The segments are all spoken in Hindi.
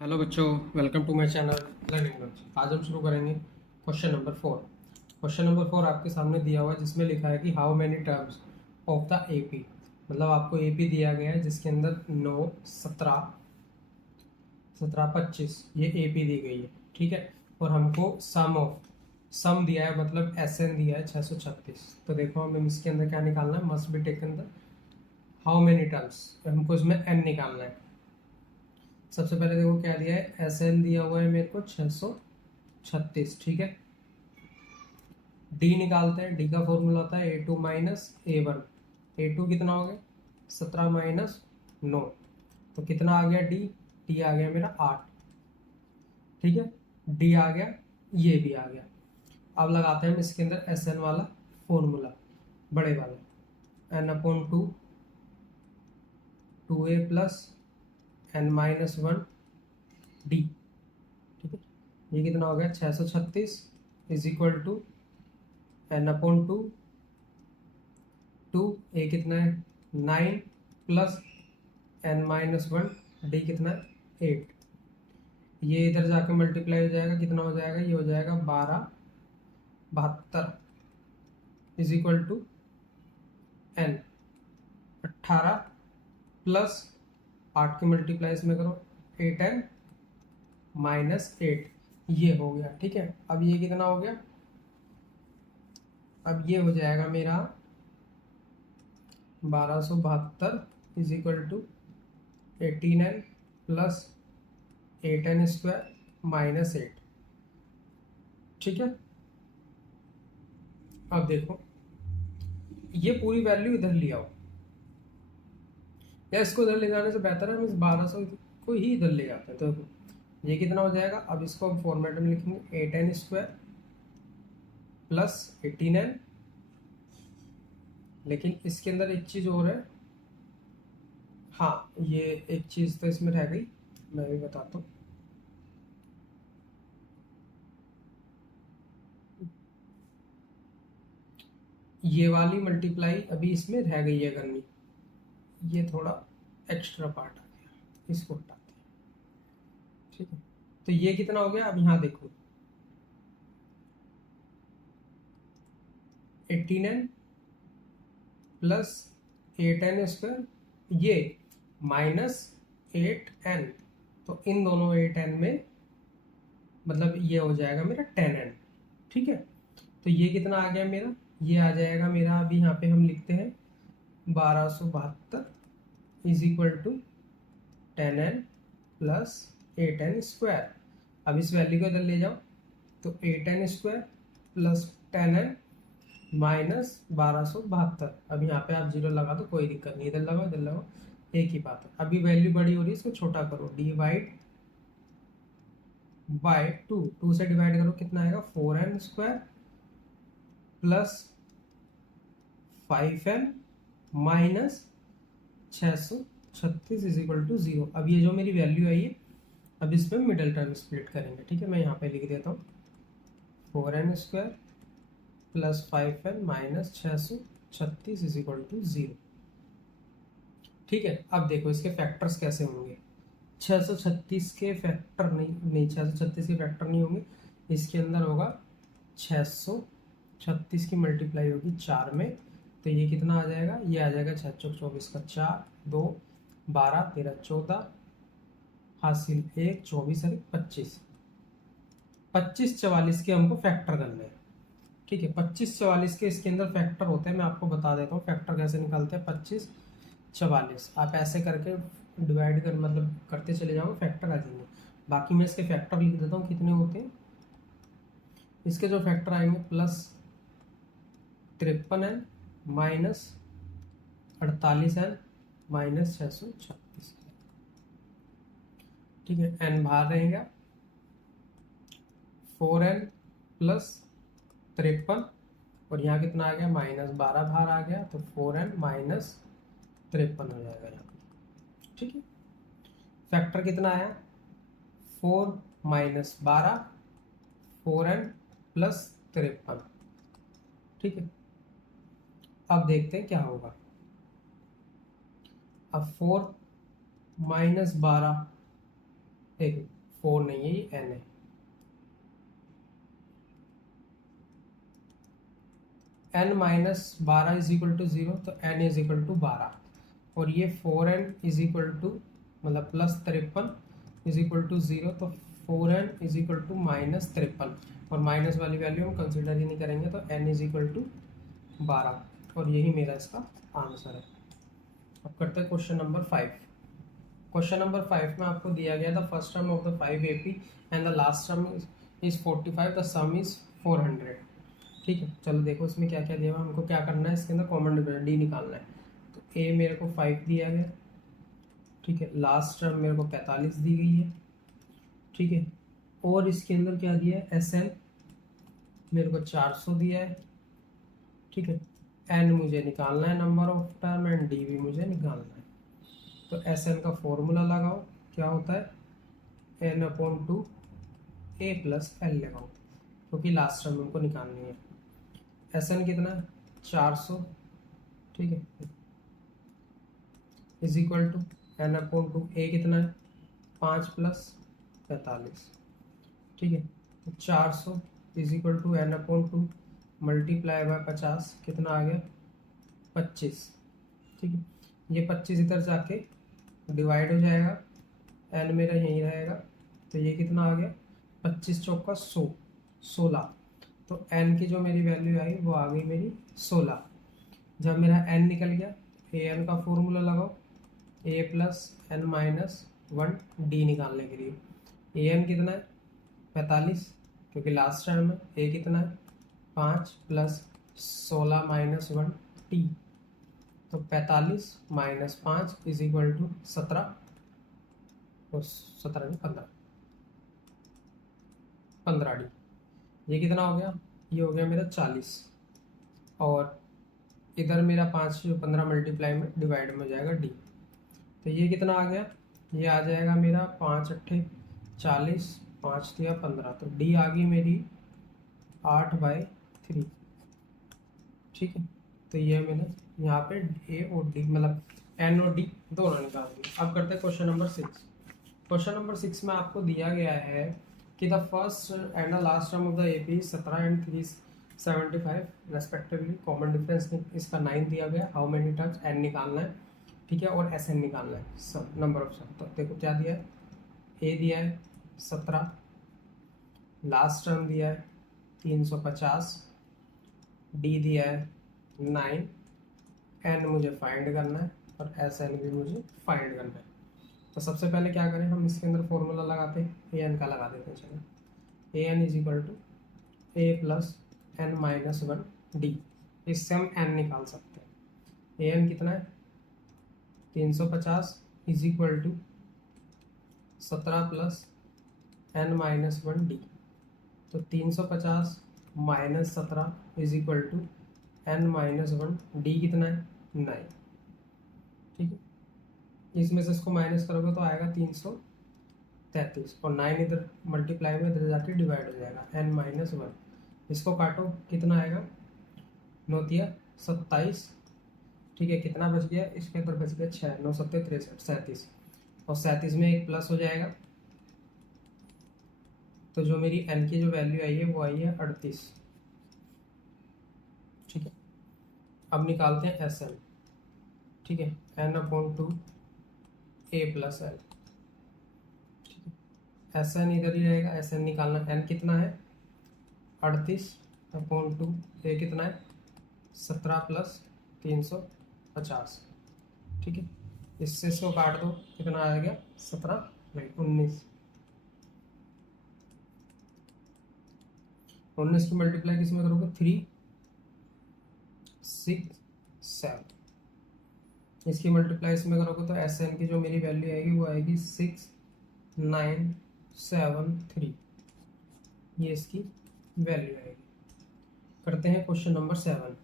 हेलो बच्चों, welcome to my channel learning knowledge. आज हम शुरू करेंगे क्वेश्चन नंबर 4। क्वेश्चन नंबर 4 आपके सामने दिया हुआ है, जिसमें लिखा है कि how many terms of the AP. मतलब आपको एपी दिया गया है जिसके अंदर 9, 17, 25 ये एपी दी गई है, ठीक है। और हमको सम दिया है, मतलब एस एन दिया है 636। तो देखो हमें इसके अंदर क्या निकालना है, must be taken the how many terms. हमको इसमें एन निकालना है। सबसे पहले देखो क्या दिया है, एस एन दिया हुआ है मेरे को 636, ठीक है। डी निकालते हैं। डी का फॉर्मूला होता है A2 माइनस A1। A2 कितना हो गया, 17 माइनस 9, तो कितना आ गया डी। डी आ गया मेरा 8, ठीक है। डी आ गया, ये भी आ गया। अब लगाते हैं हम इसके अंदर एस एन वाला फॉर्मूला, बड़े वाला। N upon 2, 2A plus n minus 1 d, ठीक है। ये कितना हो गया, 636 is equal to n upon 2, 2 a कितना है 9 प्लस एन माइनस 1 डी कितना है 8। ये इधर जाके मल्टीप्लाई हो जाएगा, कितना हो जाएगा, ये हो जाएगा 1272 is equal to n 18 plus 8 के मल्टीप्लाई इसमें करो 8 एन माइनस 8, ये हो गया, ठीक है। अब ये कितना हो गया, अब ये हो जाएगा मेरा 1272 is equal to 18n plus 8n square minus 8, ठीक है। अब देखो ये पूरी वैल्यू इधर ले आओ, या इसको इधर ले जाने से बेहतर है हम इस 1200 को ही इधर ले जाते हैं। तो ये कितना हो जाएगा, अब इसको हम फॉर्मेट में लिखेंगे 8n स्क्वायर प्लस 18n। लेकिन इसके अंदर एक चीज और है, हाँ ये एक चीज तो इसमें रह गई, मैं भी बताता हूँ। ये वाली मल्टीप्लाई अभी इसमें रह गई है करनी, ये थोड़ा एक्स्ट्रा पार्ट आ गया, इसको हटाते हैं, ठीक है। तो ये कितना हो गया, अब यहाँ देखो 18n प्लस 8n स्क्वायर, ये माइनस 8n, तो इन दोनों 8n में मतलब ये हो जाएगा मेरा 10n, ठीक है। तो ये कितना आ गया मेरा, ये आ जाएगा मेरा, अभी यहाँ पे हम लिखते हैं 1272 is equal to 10n plus 8n square. अब इस वैल्यू को इधर ले जाओ, तो 8n square plus 10n minus 1272। अब यहाँ पे आप जीरो लगा दो, कोई दिक्कत नहीं, इधर लगाओ इधर लगाओ, एक ही बात है। अभी वैल्यू बड़ी हो रही है, इसको छोटा करो, डिवाइड बाय 2, 2 से डिवाइड करो, कितना आएगा 4n square plus 5n minus 636 is equal to 0। अब ये जो मेरी वैल्यू आई है, अब इस पर मिडल टर्म स्प्लिट करेंगे, ठीक है। मैं यहाँ पे लिख देता हूँ 4n square plus 5n minus 636 is equal to 0, ठीक है। अब देखो इसके फैक्टर्स कैसे होंगे, 636 के फैक्टर नहीं 636 के फैक्टर नहीं होंगे। इसके अंदर होगा 636 की मल्टीप्लाई होगी 4 में, तो ये कितना आ जाएगा, ये आ जाएगा 6 चौक 24 का 4, 2 12 13 14 हासिल 1 24 है 25, 25 44 के हमको फैक्टर करने हैं, ठीक है। 25 44 के इसके अंदर फैक्टर होते हैं, मैं आपको बता देता हूँ फैक्टर कैसे निकालते हैं। 25 44 आप ऐसे करके डिवाइड कर मतलब करते चले जाओ, फैक्टर आ जाएंगे। बाकी मैं इसके फैक्टर लिख देता हूँ कितने होते हैं। इसके जो फैक्टर आएंगे प्लस 53 है माइनस 48 है माइनस 636, ठीक है। एन बाहर रहेगा, 4n प्लस 53, और यहाँ कितना आ गया माइनस 12 बाहर आ गया, तो 4n माइनस 53 हो जाएगा यहाँ पे, ठीक है। फैक्टर कितना आया 4 माइनस 12, 4n प्लस 53, ठीक है। अब देखते हैं क्या होगा। अब 4 माइनस 12 देखिए 4 नहीं है, ये n है। n minus 12 is equal to 0, तो n इज इक्वल टू 12, और ये 4n इज इक्वल टू मतलब प्लस 53 इज इक्वल टू 0, तो 4n is equal to minus 53, और माइनस वाली वैल्यू हम कंसिडर ही नहीं करेंगे, तो n इज इक्वल टू 12, और यही मेरा इसका आंसर है। अब करते हैं क्वेश्चन नंबर 5। क्वेश्चन नंबर 5 में आपको दिया गया था first term of the 5 AP and the last term is 45, the some is 400। ठीक है, चलो देखो इसमें क्या क्या दिया हुआ, हमको क्या करना है, इसके अंदर कॉमन डिफरेंस डी निकालना है। तो ए मेरे को 5 दिया गया, ठीक है, लास्ट टर्म मेरे को 45 दी गई है, ठीक है, और इसके अंदर क्या दिया है, एस एन मेरे को 400 दिया है, ठीक है, एन मुझे निकालना है number of term, and D भी मुझे निकालना है। तो एस एन का फॉर्मूला लगाओ, क्या होता है, N upon two a plus L लगाओ, क्योंकि लास्ट टर्म हमको निकालनी है। एस एन कितना है, 400, ठीक है, is equal to n upon two a कितना है, 5 प्लस 45, ठीक है, तो 400 is equal to n upon two multiply by 50 कितना आ गया, 25, ठीक है, ये 25 इधर जाके डिवाइड हो जाएगा, एन मेरा यहीं रहेगा, तो ये कितना आ गया, 25 चौका 100, 16, तो एन की जो मेरी वैल्यू आई वो आ गई मेरी 16। जब मेरा एन निकल गया, ए एन का फॉर्मूला लगाओ, ए प्लस एन माइनस 1 डी निकालने के लिए। ए एन कितना है, 45, क्योंकि लास्ट टर्म है, ए कितना है, 5 प्लस 16 माइनस 1 टी, तो 45 माइनस 5 इज इक्वल टू 17, तो 17 नहीं 15, 15 डी। ये कितना हो गया, ये हो गया मेरा 40, और इधर मेरा 5 15 मल्टीप्लाई में डिवाइड में हो जाएगा डी, तो ये कितना आ गया, ये आ जाएगा मेरा 5 अट्ठे 40, 5 दिया 15, तो डी आ गई मेरी 8/3, ठीक है, तो ये मैंने यहाँ पे ए और डी मतलब एन और डी दोनों निकाल दिए। अब करते हैं क्वेश्चन नंबर 6। क्वेश्चन नंबर 6 में आपको दिया गया है कि the first and the last term of the AP 17 and 375 respectively, common difference इसका 9 दिया गया, हाउ मेनी टर्म्स एन निकालना है, ठीक है, और एस एन निकालना है, सब नंबर ऑफ सब। तो देखो क्या दिया है, ए दिया है 17, लास्ट टर्म दिया है 350, डी दिया है 9, एन मुझे फाइंड करना है, और एस एन भी मुझे फाइंड करना है। तो सबसे पहले क्या करें, हम इसके अंदर फॉर्मूला लगाते हैं, ए एन का लगा देते हैं, चलो a n is equal to a plus n minus 1 d, इससे हम एन निकाल सकते हैं। ए एन कितना है, 350 is equal to 17 plus n minus 1 d, तो 350 minus 17 is equal to n minus 1, d कितना है 9, ठीक है, इसमें से इसको माइनस करोगे तो आएगा 333, और 9 इधर मल्टीप्लाई में इधर जाके डिवाइड हो जाएगा, एन माइनस 1, इसको काटो कितना आएगा, 9 दिया 27, ठीक है, कितना बच गया, इसके अंदर बच गया 6, 9 7 63 37, और 37 में एक प्लस हो जाएगा, तो जो मेरी एन की जो वैल्यू आई है वो आई है 38, ठीक है। अब निकालते हैं एस एन, ठीक है, N upon two a plus L, ठीक है, एस एन इधर ही रहेगा, एस एन निकालना, एन कितना है 38 अपॉन टू ए कितना है 17 प्लस 350, ठीक है, इससे इसको काट दो, कितना आ गया 17 नहीं 19, 19 की मल्टीप्लाई किसमें करोगे 3 6 7, इसकी मल्टीप्लाई इसमें करोगे तो एस एन की जो मेरी वैल्यू आएगी वो आएगी 6973, ये इसकी वैल्यू आएगी। करते हैं क्वेश्चन नंबर 7।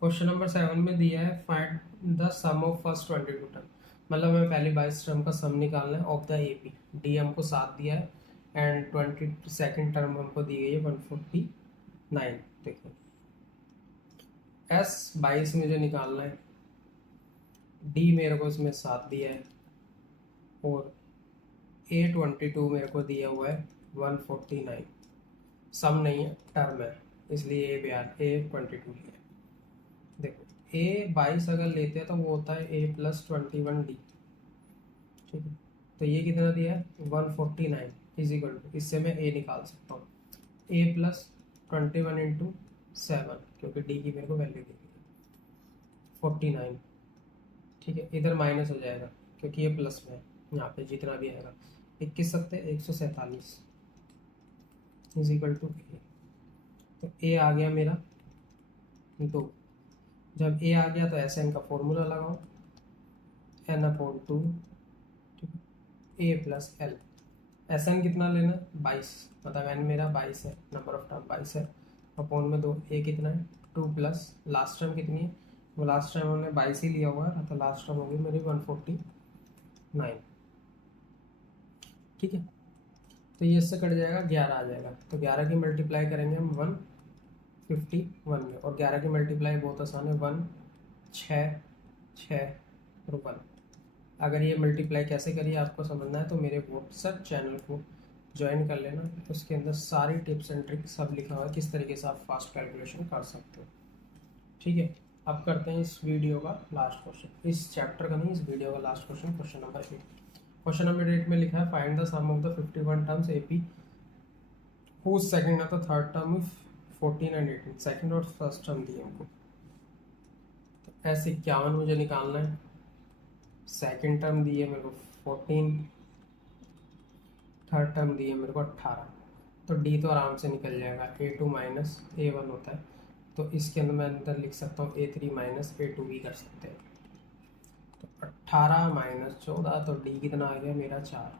क्वेश्चन नंबर 7 में दिया है find the sum of first 22 term, मतलब हमें पहले 22 टर्म का सम निकालना है ऑफ द एपी। डी हमको 7 दिया है एंड 22nd टर्म हमको दी गई है 149। देखो एस 22 मुझे निकालना है, डी मेरे को इसमें 7 दिया है, और A22 मेरे को दिया हुआ है 149, सम नहीं है टर्म है, इसलिए A22 लिया। देखो A22 अगर लेते हैं तो वो होता है A+21D, ठीक है। तो ये कितना दिया है 149 इजिकल टू, इससे मैं A निकाल सकता हूँ A+21 इंटू 7, क्योंकि D की मेरे को वैल्यू दी गई 49, ठीक है। इधर माइनस हो जाएगा क्योंकि ये प्लस में है, यहाँ पे जितना भी आएगा 21 सकते 147 इजिकल टू A। तो A आ गया मेरा 2। जब A आ गया तो SN का फॉर्मूला लगाओ, N/2, ठीक है, A+L। SN कितना लेना 22, मतलब N मेरा 22 है, नंबर ऑफ टर्म 22 है, अपॉन में 2। A कितना है 2 प्लस लास्ट टर्म कितनी है, वो लास्ट टाइम हमने 22 ही लिया हुआ है, तो लास्ट टर्म होगी मेरी 149, ठीक है। तो ये इससे कट जाएगा 11 आ जाएगा, तो 11 की मल्टीप्लाई करेंगे हम 151 में, और 11 की मल्टीप्लाई बहुत आसान है 1 6 6 और 1। अगर ये मल्टीप्लाई कैसे करिए आपको समझना है तो मेरे व्हाट्सएप चैनल को ज्वाइन कर लेना, उसके अंदर सारी टिप्स एंड ट्रिक्स सब लिखा हुआ है किस तरीके से आप फास्ट कैलकुलेशन कर सकते हो, ठीक है। अब करते हैं इस वीडियो का लास्ट क्वेश्चन, इस चैप्टर का नहीं, इस वीडियो का last question, question number 8। Question number 8 में लिखा है find the sum of the 51 terms AP whose second और the third term if 14 and 18, second और फर्स्ट टर्म दिए हमको। तो S51 मुझे निकालना है, सेकंड टर्म दी है मेरे को 14, थर्ड टर्म दी है मेरे को 18। तो D तो आराम से निकल जाएगा, A2 माइनस A1 होता है, तो इसके अंदर मैं अंदर लिख सकता हूँ A3 माइनस A2 भी कर सकते हैं। तो 18 माइनस 14, तो D कितना आ गया मेरा 4,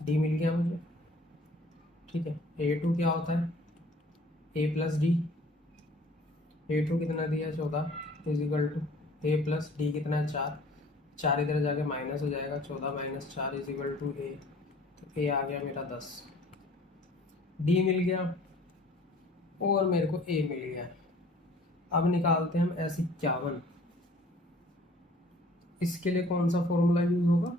D मिल गया मुझे, ठीक है। A2 क्या होता है A+D, A2 कितना दिया 14 इजिकल टू A+D कितना है 4, 4 इधर जाके माइनस हो जाएगा, 14 माइनस 4 इजिकल टू A, तो A आ गया मेरा 10, D मिल गया और मेरे को A मिल गया। अब निकालते हैं हम S51, इसके लिए कौन सा फॉर्मूला यूज होगा,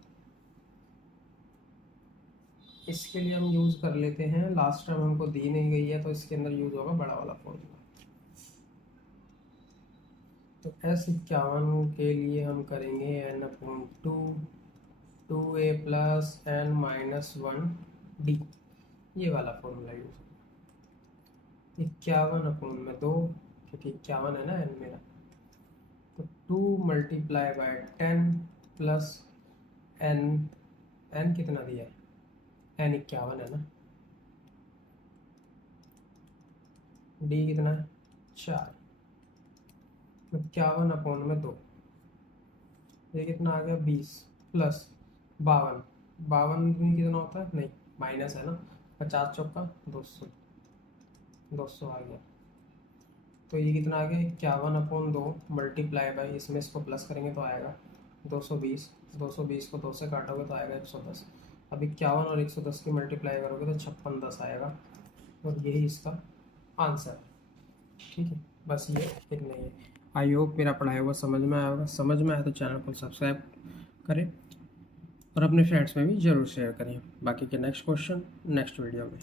इसके लिए हम यूज कर लेते हैं, लास्ट टाइम हमको दी नहीं गई है तो इसके अंदर यूज होगा बड़ा वाला फॉर्मूला। तो S51 के लिए हम करेंगे N/2 2A प्लस N-1D, ये वाला फॉर्मूला यूज होगा। 51/2, क्योंकि 51 है ना N मेरा, तो 2 मल्टीप्लाई बाय 10 प्लस N कितना दिया है N 51 है ना, D कितना है 4, 51/2, ये कितना आ गया 20 प्लस 52, 52 में कितना होता है, नहीं माइनस है ना, 50 चौका 200, 200 आ गया। तो ये कितना आ गया 51/2 मल्टीप्लाई बाई, इसमें इसको प्लस करेंगे तो आएगा 220, 220 को 2 से काटोगे तो आएगा 110। अब 51 और 110 की मल्टीप्लाई करोगे तो 5610 आएगा, और यही इसका आंसर, ठीक है। बस ये इतना ही है। आई होप मेरा पढ़ाया हुआ समझ में आया होगा, समझ में आया तो चैनल को सब्सक्राइब करें और अपने फ्रेंड्स में भी ज़रूर शेयर करें। बाकी के नेक्स्ट क्वेश्चन नेक्स्ट वीडियो में।